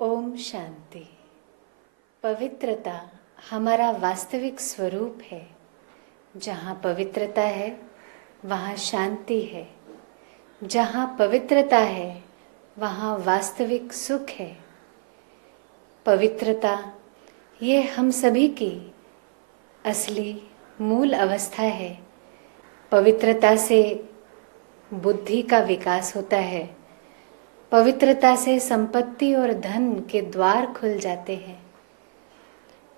ओम शांति। पवित्रता हमारा वास्तविक स्वरूप है। जहाँ पवित्रता है वहाँ शांति है। जहाँ पवित्रता है वहाँ वास्तविक सुख है। पवित्रता ये हम सभी की असली मूल अवस्था है। पवित्रता से बुद्धि का विकास होता है। पवित्रता से संपत्ति और धन के द्वार खुल जाते हैं।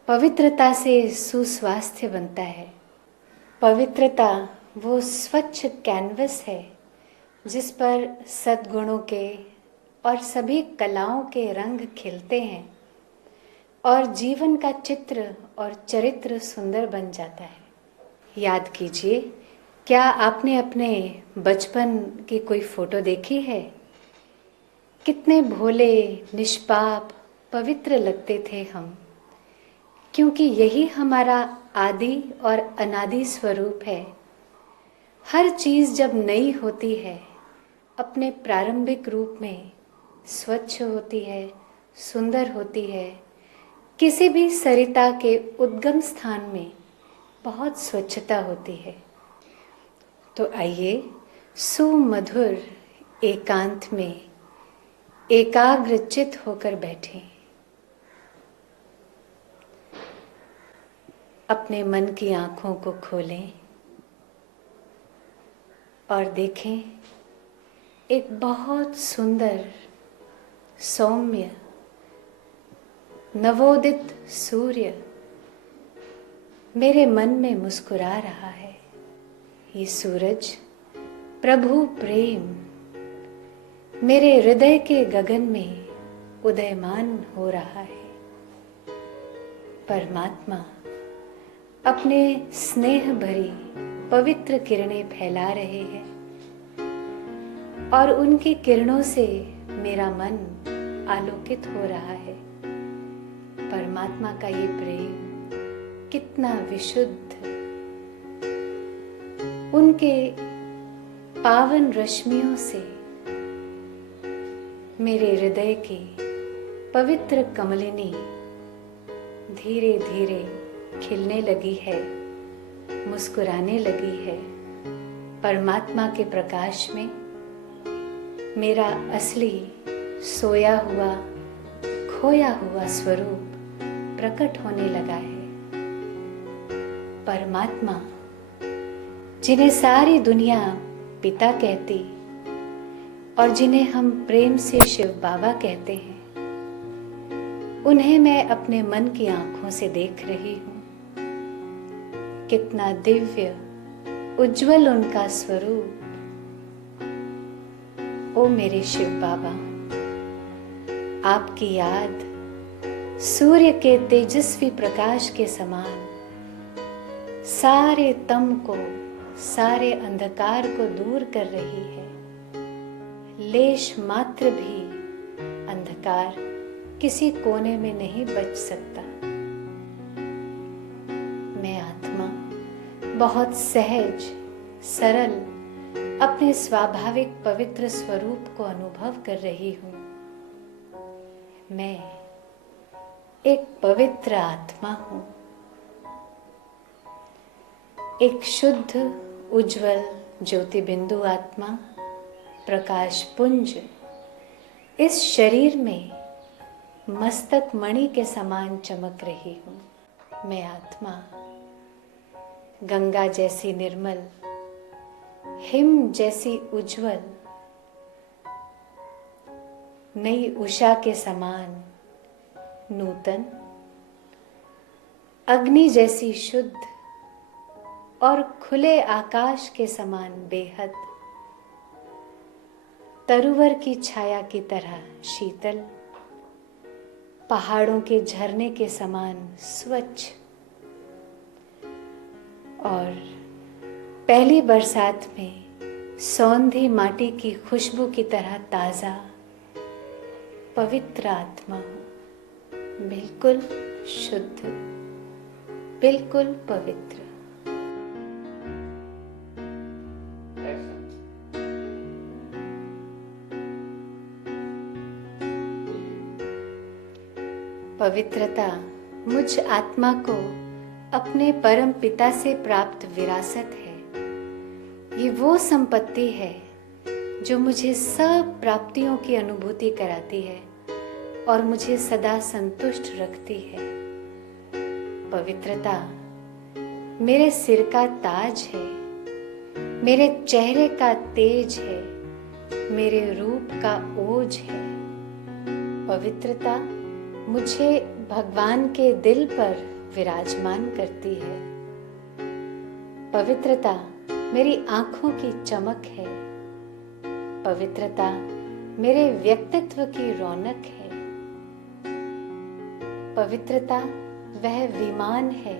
पवित्रता से सुस्वास्थ्य बनता है। पवित्रता वो स्वच्छ कैनवस है जिस पर सद्गुणों के और सभी कलाओं के रंग खिलते हैं और जीवन का चित्र और चरित्र सुंदर बन जाता है। याद कीजिए, क्या आपने अपने बचपन की कोई फोटो देखी है? कितने भोले, निष्पाप, पवित्र लगते थे हम, क्योंकि यही हमारा आदि और अनादि स्वरूप है। हर चीज़ जब नई होती है, अपने प्रारंभिक रूप में स्वच्छ होती है, सुंदर होती है। किसी भी सरिता के उद्गम स्थान में बहुत स्वच्छता होती है। तो आइए सुमधुर एकांत में एकाग्रचित होकर बैठें। अपने मन की आँखों को खोलें और देखें एक बहुत सुंदर, सौम्य, नवोदित सूर्य मेरे मन में मुस्कुरा रहा है। ये सूरज प्रभु प्रेम मेरे हृदय के गगन में उदयमान हो रहा है। परमात्मा अपने स्नेह भरी पवित्र किरणें फैला रहे हैं और उनकी किरणों से मेरा मन आलोकित हो रहा है। परमात्मा का ये प्रेम कितना विशुद्ध, उनके पावन रश्मियों से मेरे हृदय की पवित्र कमलिनी धीरे धीरे खिलने लगी है, मुस्कुराने लगी है। परमात्मा के प्रकाश में मेरा असली सोया हुआ, खोया हुआ स्वरूप प्रकट होने लगा है। परमात्मा, जिन्हें सारी दुनिया पिता कहती और जिन्हें हम प्रेम से शिव बाबा कहते हैं, उन्हें मैं अपने मन की आंखों से देख रही हूँ। कितना दिव्य, उज्जवल उनका स्वरूप। ओ मेरे शिव बाबा, आपकी याद सूर्य के तेजस्वी प्रकाश के समान सारे तम को, सारे अंधकार को दूर कर रही है। लेश मात्र भी अंधकार किसी कोने में नहीं बच सकता। मैं आत्मा बहुत सहज, सरल, अपने स्वाभाविक पवित्र स्वरूप को अनुभव कर रही हूँ। मैं एक पवित्र आत्मा हूँ, एक शुद्ध, उज्जवल ज्योति बिंदु आत्मा, प्रकाश पुंज इस शरीर में मस्तक मणि के समान चमक रही हूँ। मैं आत्मा गंगा जैसी निर्मल, हिम जैसी उज्जवल, नई उषा के समान नूतन, अग्नि जैसी शुद्ध और खुले आकाश के समान बेहद, तरुवर की छाया की तरह शीतल, पहाड़ों के झरने के समान स्वच्छ और पहली बरसात में सौंधी माटी की खुशबू की तरह ताजा, पवित्र आत्मा हूँ, बिल्कुल शुद्ध। बिल्कुल पवित्र। पवित्रता मुझ आत्मा को अपने परम पिता से प्राप्त विरासत है। ये वो संपत्ति है जो मुझे सब प्राप्तियों की अनुभूति कराती है और मुझे सदा संतुष्ट रखती है। पवित्रता मेरे सिर का ताज है, मेरे चेहरे का तेज है, मेरे रूप का ओज है। पवित्रता मुझे भगवान के दिल पर विराजमान करती है। पवित्रता मेरी आंखों की चमक है। पवित्रता मेरे व्यक्तित्व की रौनक है। पवित्रता वह विमान है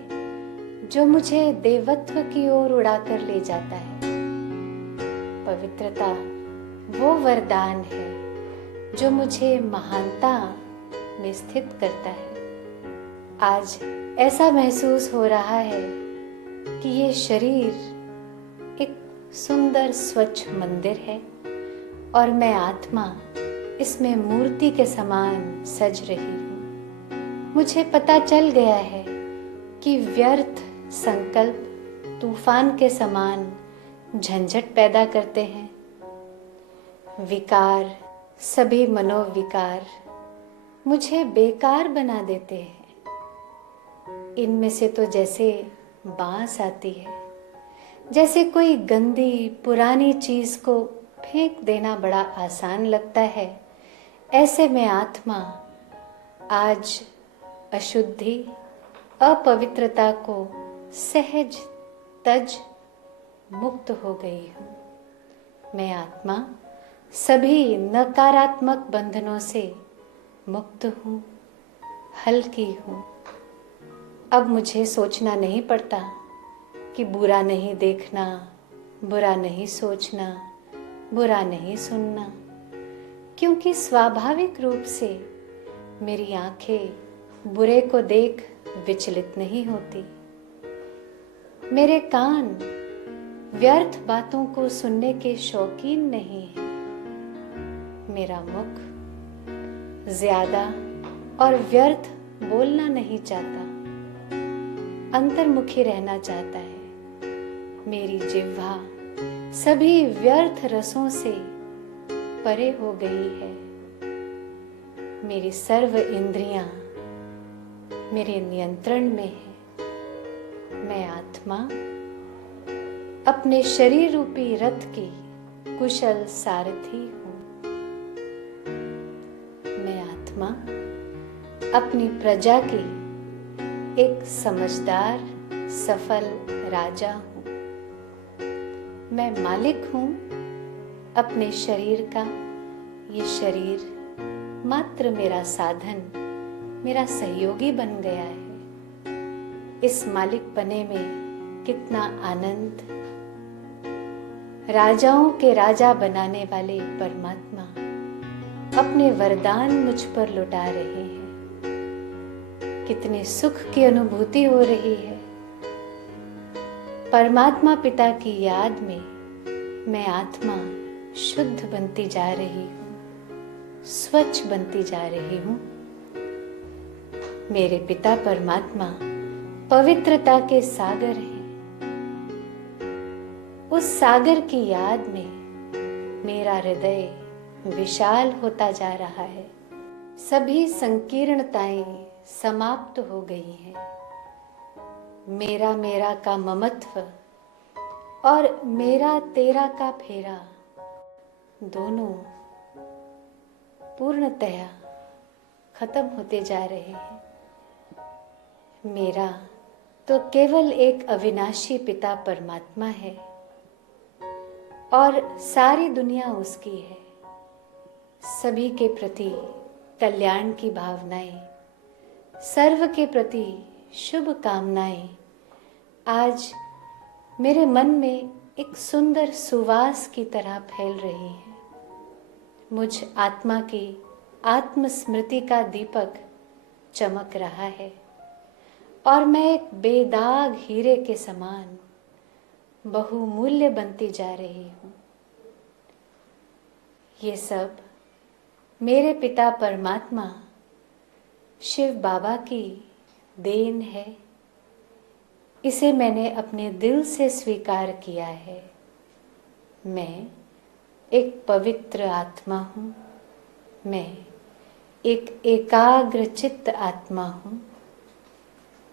जो मुझे देवत्व की ओर उड़ाकर ले जाता है। पवित्रता वो वरदान है जो मुझे महानता में स्थित करता है। आज ऐसा महसूस हो रहा है कि ये शरीर एक सुंदर स्वच्छ मंदिर है और मैं आत्मा इसमें मूर्ति के समान सज रही हूँ। मुझे पता चल गया है कि व्यर्थ संकल्प तूफान के समान झंझट पैदा करते हैं। विकार, सभी मनोविकार मुझे बेकार बना देते हैं। इनमें से तो जैसे बांस आती है, जैसे कोई गंदी पुरानी चीज को फेंक देना बड़ा आसान लगता है, ऐसे में आत्मा आज अशुद्धि, अपवित्रता को सहज तज मुक्त हो गई हूँ। मैं आत्मा सभी नकारात्मक बंधनों से मुक्त हूँ, हल्की हूँ। अब मुझे सोचना नहीं पड़ता कि बुरा नहीं देखना, बुरा नहीं सोचना, बुरा नहीं सुनना, क्योंकि स्वाभाविक रूप से मेरी आंखें बुरे को देख विचलित नहीं होती। मेरे कान व्यर्थ बातों को सुनने के शौकीन नहीं हैं। मेरा मुख ज्यादा और व्यर्थ बोलना नहीं चाहता, अंतर्मुखी रहना चाहता है। मेरी जिह्वा सभी व्यर्थ रसों से परे हो गई है। मेरी सर्व इंद्रियां मेरे नियंत्रण में है। मैं आत्मा अपने शरीर रूपी रथ की कुशल सारथी हूँ। मैं आत्मा अपनी प्रजा की एक समझदार सफल राजा हूँ। मैं मालिक हूँ अपने शरीर का। ये शरीर मात्र मेरा साधन, मेरा सहयोगी बन गया है। इस मालिक बने में कितना आनंद। राजाओं के राजा बनाने वाले परमात्मा अपने वरदान मुझ पर लुटा रहे हैं। कितने सुख की अनुभूति हो रही है। परमात्मा पिता की याद में मैं आत्मा शुद्ध बनती जा रही हूँ, स्वच्छ बनती जा रही हूँ। मेरे पिता परमात्मा पवित्रता के सागर हैं। उस सागर की याद में मेरा हृदय विशाल होता जा रहा है। सभी संकीर्णताएं समाप्त हो गई हैं। मेरा मेरा का ममत्व और मेरा तेरा का फेरा दोनों पूर्णतया खत्म होते जा रहे हैं। मेरा तो केवल एक अविनाशी पिता परमात्मा है और सारी दुनिया उसकी है। सभी के प्रति कल्याण की भावनाएं, सर्व के प्रति शुभ कामनाएं आज मेरे मन में एक सुंदर सुवास की तरह फैल रही हैं। मुझ आत्मा की आत्मस्मृति का दीपक चमक रहा है और मैं एक बेदाग हीरे के समान बहुमूल्य बनती जा रही हूँ। ये सब मेरे पिता परमात्मा शिव बाबा की देन है। इसे मैंने अपने दिल से स्वीकार किया है। मैं एक पवित्र आत्मा हूँ। मैं एक एकाग्र चित्त आत्मा हूँ।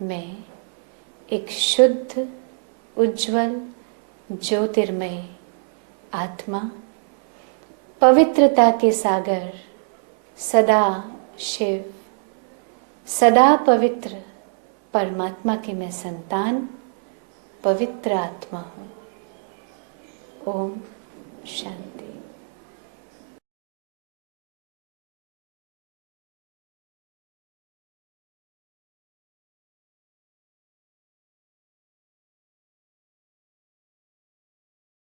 मैं एक शुद्ध, उज्जवल, ज्योतिर्मय आत्मा, पवित्रता के सागर, सदा शिव, सदा पवित्र परमात्मा की मैं संतान, पवित्र आत्मा हूँ। ओम शांति।